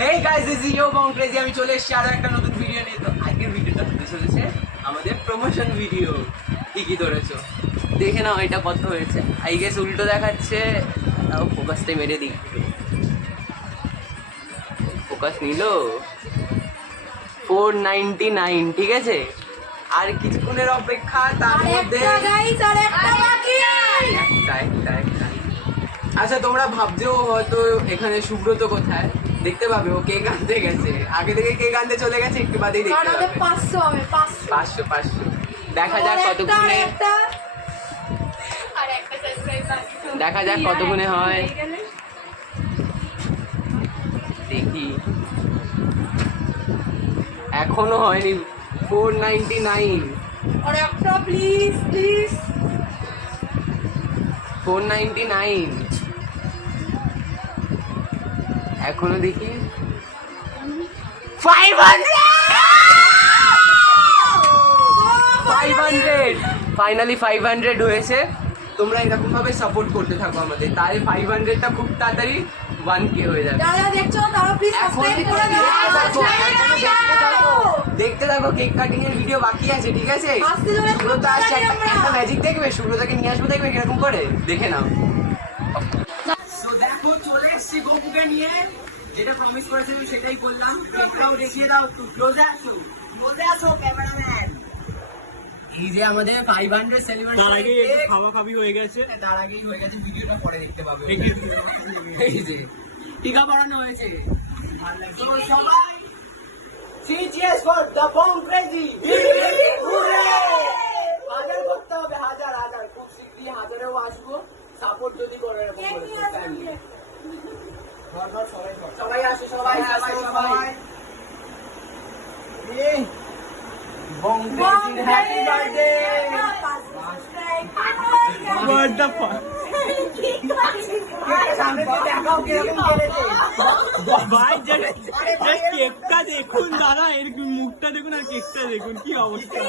Hey guys, this is your Bong crazy. আমি চলে এসেছি আরো একটা নতুন ভিডিও নিয়ে। তো আজকের ভিডিওটা হতে চলেছে আমাদের প্রমোশন ভিডিও। ঠিকই ধরেছো, দেখে নাও এটা কত হয়েছে। আই গেস উল্টো দেখাচ্ছে, তাও ফোকাসটা মেরে দিই। ফোকাস নিল 499, ঠিক আছে। আর কিছুক্ষণের অপেক্ষা, তার মধ্যে আচ্ছা তোমরা ভাবছো হয়তো এখানে সুব্রত কোথায়, দেখতে পাবে ও কেক আনতে গেছে। আগে থেকে কেক আনতে চলে গেছে, একটু বাদেই দেখতে পাবে। 500 দেখা যাক কতক্ষণে, দেখা যাক কতক্ষণে হয়। দেখি, এখনো হয়নি। 499 499 এখনো দেখি 500 ফাইনালি 500 হয়েছে। তোমরা এরকম ভাবে সাপোর্ট করতে থাকো আমাদের, তাহলে 500টা খুব তাড়াতাড়ি 1K হয়ে যাবে। দেখতে থাকো, কেক কাটিং এর ভিডিও বাকি আছে, ঠিক আছে। সুব্রত আসছে, একটা ম্যাজিক দেখবে, সুব্রতকে নিয়ে আসবো, দেখবে কিরকম করে, দেখে নাও। দেখো চলে এসছি গপুকে নিয়ে, যেটা প্রমিস করেছিলাম সেটাই করলাম। কেকটাও দেখিয়ে দাও, একটু ক্লোজে আসো ক্যামেরাম্যান। এই যে আমাদের 500 সেলিব্রেশন, তার আগে খাওয়া খাবি হয়ে গেছে, তার আগেই হয়ে গেছে, ভিডিওটা পরে দেখতে পাবে। এই যে টিকা বাড়ানো হয়েছে, তো সবাই CGS for the Bong Crazy। হাজার করতে হবে, হাজার খুব শীঘ্রই হাজারেও আসবো। সাপোর্ট যদি করে সবাই আসে, সবাই Bong Crazy happy birthday. What the fuck? ভাই কেকটা দেখুন দাদা, এর মুখটা দেখুন আর কেকটা দেখুন, কি অবস্থা।